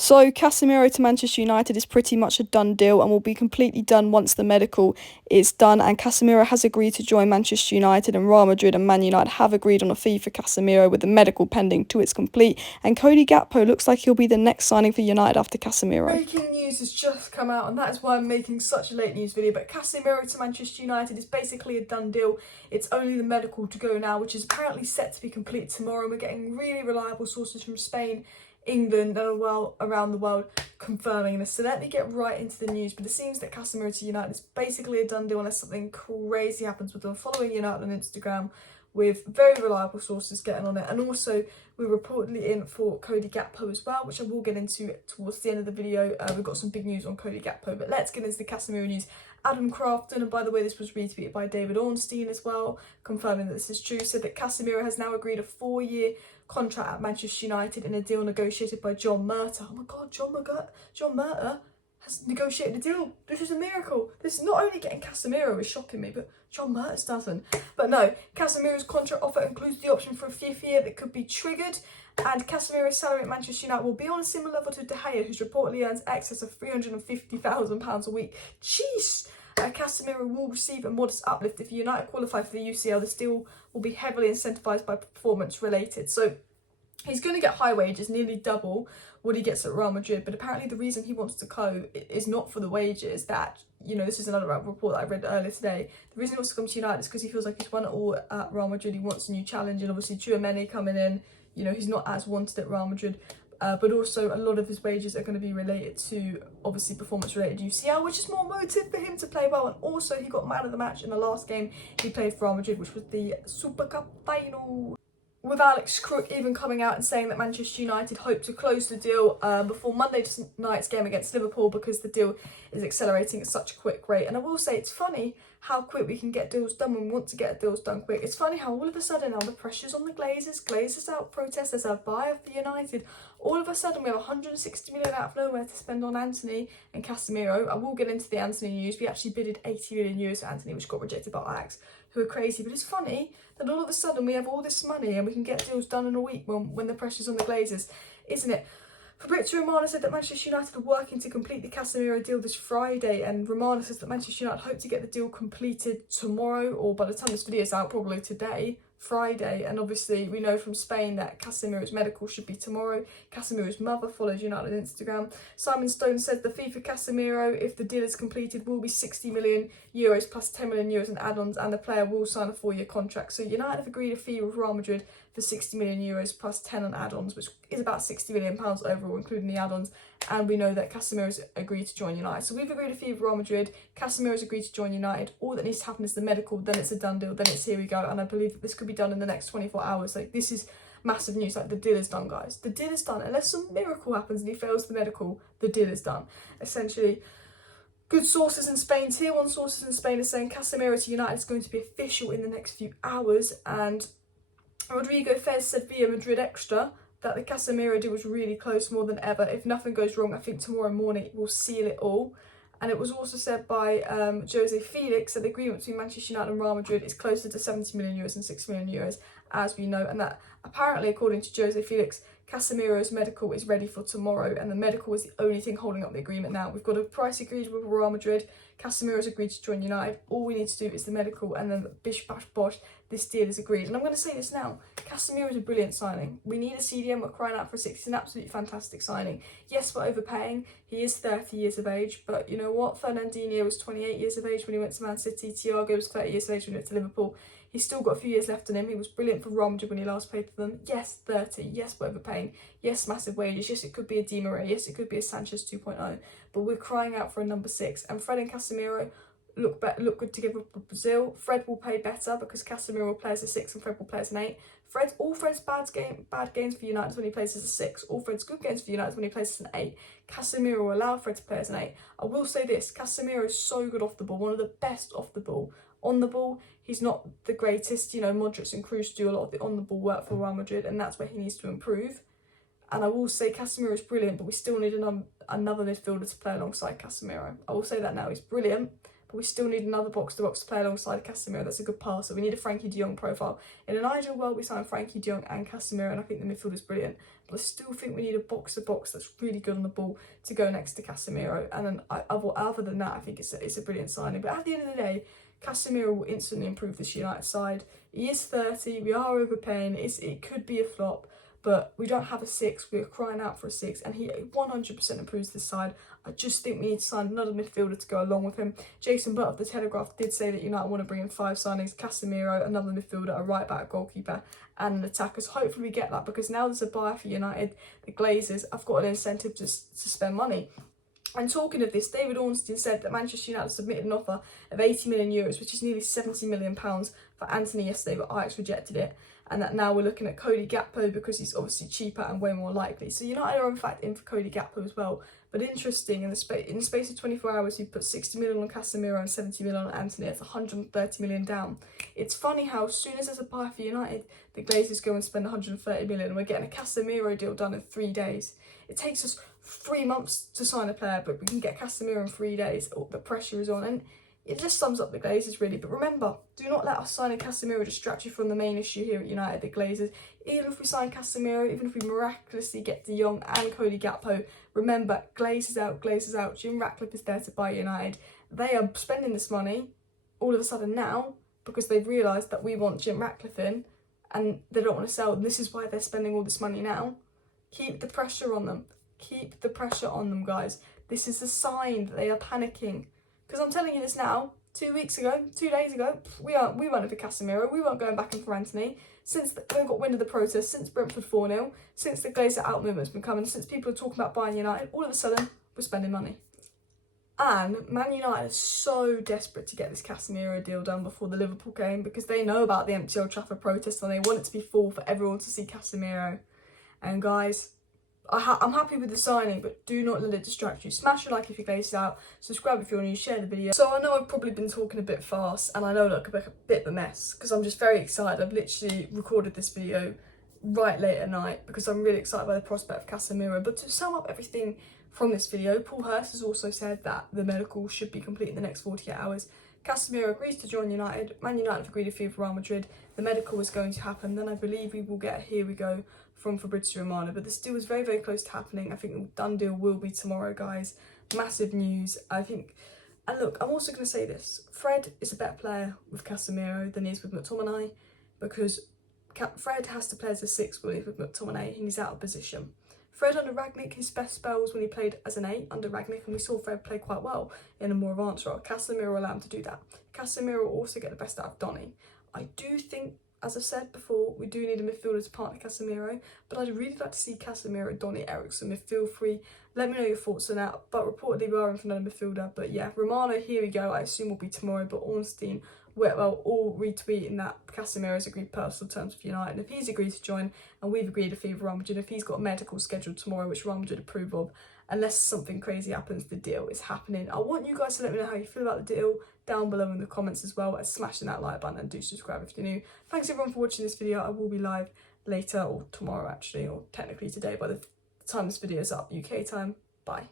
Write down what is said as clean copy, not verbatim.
So Casemiro to Manchester United is pretty much a done deal and will be completely done once the medical is done. And Casemiro has agreed to join Manchester United, and Real Madrid and Man United have agreed on a fee for Casemiro with the medical pending to its complete. And CODY GAKPO looks like he'll be the next signing for United after Casemiro. Breaking news has just come out, and that is why I'm making such a late news video. But Casemiro to Manchester United is basically a done deal. It's only the medical to go now, which is apparently set to be complete tomorrow. We're getting really reliable sources from Spain, England, and around the world confirming this. So let me get right into the news. But it seems that Casemiro to United is basically a done deal unless something crazy happens with them. Following United on Instagram with very reliable sources getting on it, and also we're reportedly in for CODY GAKPO as well, which I will get into towards the end of the video. We've got some big news on CODY GAKPO, but let's get into the Casemiro news. Adam Crafton, and by the way, this was retweeted by David Ornstein as well, confirming that this is true, said that Casemiro has now agreed a 4-year contract at Manchester United in a deal negotiated by John Murtough. Oh my god, John Murtough has negotiated a deal. This is a miracle. This is not only getting Casemiro is shocking me, but John Murtough doesn't. But no, Casemiro's contract offer includes the option for a fifth year that could be triggered, and Casemiro's salary at Manchester United will be on a similar level to De Gea, who's reportedly earns excess of £350,000 a week. Jeez! Casemiro will receive a modest uplift if United qualify for the UCL. This deal will be heavily incentivised by performance related. So he's going to get high wages, nearly double what he gets at Real Madrid, but apparently the reason he wants to go is not for the wages. That, you know, this is another report that I read earlier today. The reason he wants to come to United is because he feels like he's won it all at Real Madrid. He wants a new challenge, and obviously Tchouaméni coming in, you know, he's not as wanted at Real Madrid. But also a lot of his wages are going to be related to, obviously, performance-related UCL, which is more motive for him to play well. And also, he got man of the match in the last game he played for Real Madrid, which was the Super Cup final. With Alex Crook even coming out and saying that Manchester United hope to close the deal before Monday night's game against Liverpool, because the deal is accelerating at such a quick rate. And I will say, it's funny how quick we can get deals done when we want to get deals done quick. It's funny how all of a sudden now the pressure's on the Glazers out, protesters are buyer for United. All of a sudden we have 160 million out of nowhere to spend on Antony and Casemiro. I will get into the Antony news. We actually bidded 80 million euros for Antony, which got rejected by Ajax, who are crazy. But it's funny that all of a sudden we have all this money and we can get deals done in a week when the pressure's on the Glazers, isn't it? Fabrizio Romano said that Manchester United are working to complete the Casemiro deal this Friday, and Romano says that Manchester United hope to get the deal completed tomorrow, or by the time this video is out, probably today, Friday. And obviously we know from Spain that Casemiro's medical should be tomorrow. Casemiro's mother follows United on Instagram. Simon Stone said the fee for Casemiro, if the deal is completed, will be 60 million euros plus 10 million euros in add-ons, and the player will sign a 4-year contract. So United have agreed a fee with Real Madrid for 60 million euros plus 10 on add-ons, which is about 60 million pounds overall, including the add-ons. And we know that Casemiro's agreed to join United. So we've agreed a fee with Real Madrid. Casemiro's agreed to join United. All that needs to happen is the medical. Then it's a done deal. Then it's here we go. And I believe that this could be done in the next 24 hours. Like, this is massive news. Like, the deal is done, guys. The deal is done. Unless some miracle happens and he fails the medical, the deal is done. Essentially, good sources in Spain, tier 1 sources in Spain, are saying Casemiro to United is going to be official in the next few hours. And Rodrigo Fez said via Madrid Extra that the Casemiro deal was really close, more than ever. If nothing goes wrong, I think tomorrow morning it will seal it all. And it was also said by Jose Felix that the agreement between Manchester United and Real Madrid is closer to 70 million euros than 6 million euros, as we know. And that apparently, according to Jose Felix, Casemiro's medical is ready for tomorrow, and the medical is the only thing holding up the agreement now. We've got a price agreed with Real Madrid. Casemiro's agreed to join United. All we need to do is the medical, and then bish bash bosh, this deal is agreed. And I'm going to say this now, Casemiro is a brilliant signing. We need a CDM, we're crying out for a 6. It's an absolutely fantastic signing. Yes, we're overpaying. He is 30 years of age, but you know what? Fernandinho was 28 years of age when he went to Man City. Thiago was 30 years of age when he went to Liverpool. He's still got a few years left on him. He was brilliant for Real Madrid when he last played for them. Yes, 30. Yes, we're overpaying. Yes, massive wages. Yes, it could be a Di Maria. Yes, it could be a Sanchez 2.0. But we're crying out for a number 6. And Fred and Casemiro look good together with Brazil. Fred will play better because Casemiro will play as a 6 and Fred will play as an 8. All Fred's bad games for United is when he plays as a 6. All Fred's good games for United is when he plays as an 8. Casemiro will allow Fred to play as an 8. I will say this, Casemiro is so good off the ball, one of the best off the ball. On the ball, he's not the greatest. You know, Modric and Kroos do a lot of the on-the-ball work for Real Madrid, and that's where he needs to improve. And I will say Casemiro is brilliant, but we still need another midfielder to play alongside Casemiro. I will say that now, he's brilliant, but we still need another box-to-box to play alongside Casemiro. That's a good passer. We need a Frankie de Jong profile. In an ideal world, we sign Frankie de Jong and Casemiro, and I think the midfield is brilliant. But I still think we need a box-to-box that's really good on the ball to go next to Casemiro. And then other than that, I think it's a brilliant signing. But at the end of the day, Casemiro will instantly improve this United side. He is 30. We are overpaying. It could be a flop, but we don't have a 6. We're crying out for a 6, and he 100% improves this side. I just think we need to sign another midfielder to go along with him. Jason Butt of The Telegraph did say that United want to bring in 5 signings: Casemiro, another midfielder, a right-back, goalkeeper, and an attacker. So hopefully we get that, because now there's a buyer for United. The Glazers have got an incentive to spend money. And talking of this, David Ornstein said that Manchester United submitted an offer of €80 million, which is nearly £70 million for Anthony yesterday, but Ajax rejected it. And that now we're looking at CODY GAKPO because he's obviously cheaper and way more likely. So United are in fact in for CODY GAKPO as well. But interesting, in the space of 24 hours, he put 60 million on Casemiro and 70 million on Anthony. That's 130 million down. It's funny how as soon as there's a buy for United, the Glazers go and spend 130 million, and we're getting a Casemiro deal done in 3 days. It takes us 3 months to sign a player, but we can get Casemiro in 3 days. Oh, the pressure is on, and it just sums up the Glazers really. But remember, do not let us signing Casemiro distract you from the main issue here at United, the Glazers. Even if we sign Casemiro, even if we miraculously get De Jong and CODY GAKPO, remember, Glazers out, Glazers out. Jim Ratcliffe is there to buy United. They are spending this money all of a sudden now because they've realised that we want Jim Ratcliffe in, and they don't want to sell. And this is why they're spending all this money now. Keep the pressure on them. Keep the pressure on them, guys. This is a sign that they are panicking. Because I'm telling you this now, 2 days ago, we weren't for Casemiro. We weren't going back in for Anthony. Since we got wind of the protest, since Brentford 4-0, since the Glazer out movement's been coming, since people are talking about buying United, all of a sudden, we're spending money. And Man United is so desperate to get this Casemiro deal done before the Liverpool game, because they know about the empty Old Trafford protest and they want it to be full for everyone to see Casemiro. And guys, I'm happy with the signing, but do not let it distract you. Smash a like if you're glazed out, subscribe if you're new, share the video. So I know I've probably been talking a bit fast, and I know I look a bit of a mess, because I'm just very excited. I've literally recorded this video right late at night, because I'm really excited by the prospect of Casemiro. But to sum up everything from this video, Paul Hurst has also said that the medical should be complete in the next 48 hours. Casemiro agrees to join United. Man United have agreed a fee for Real Madrid. The medical is going to happen. Then I believe we will get a here we go from Fabrizio Romano. But this deal is very, very close to happening. I think the done deal will be tomorrow, guys. Massive news, I think. And look, I'm also going to say this. Fred is a better player with Casemiro than he is with McTominay, because Fred has to play as a 6 when he's with McTominay and he's out of position. Fred under Rangnick, his best spells when he played as an 8 under Rangnick, and we saw Fred play quite well in a more advanced role. Casemiro will allow him to do that. Casemiro will also get the best out of Donny. I do think, as I've said before, we do need a midfielder to partner Casemiro, but I'd really like to see Casemiro, Donny, Ericsson midfield free. Let me know your thoughts on that, but reportedly we are in for another midfielder. But yeah, Romano, here we go, I assume will be tomorrow, but Ornstein, well, all retweeting that Casemiro's agreed personal terms with United. And if he's agreed to join, and we've agreed a fee for Real Madrid, if he's got a medical scheduled tomorrow, which Real Madrid approve of, unless something crazy happens, the deal is happening. I want you guys to let me know how you feel about the deal down below in the comments, as well as smashing that like button, and do subscribe if you're new. Thanks everyone for watching this video. I will be live later, or tomorrow actually, or technically today by the time this video is up, UK time. Bye.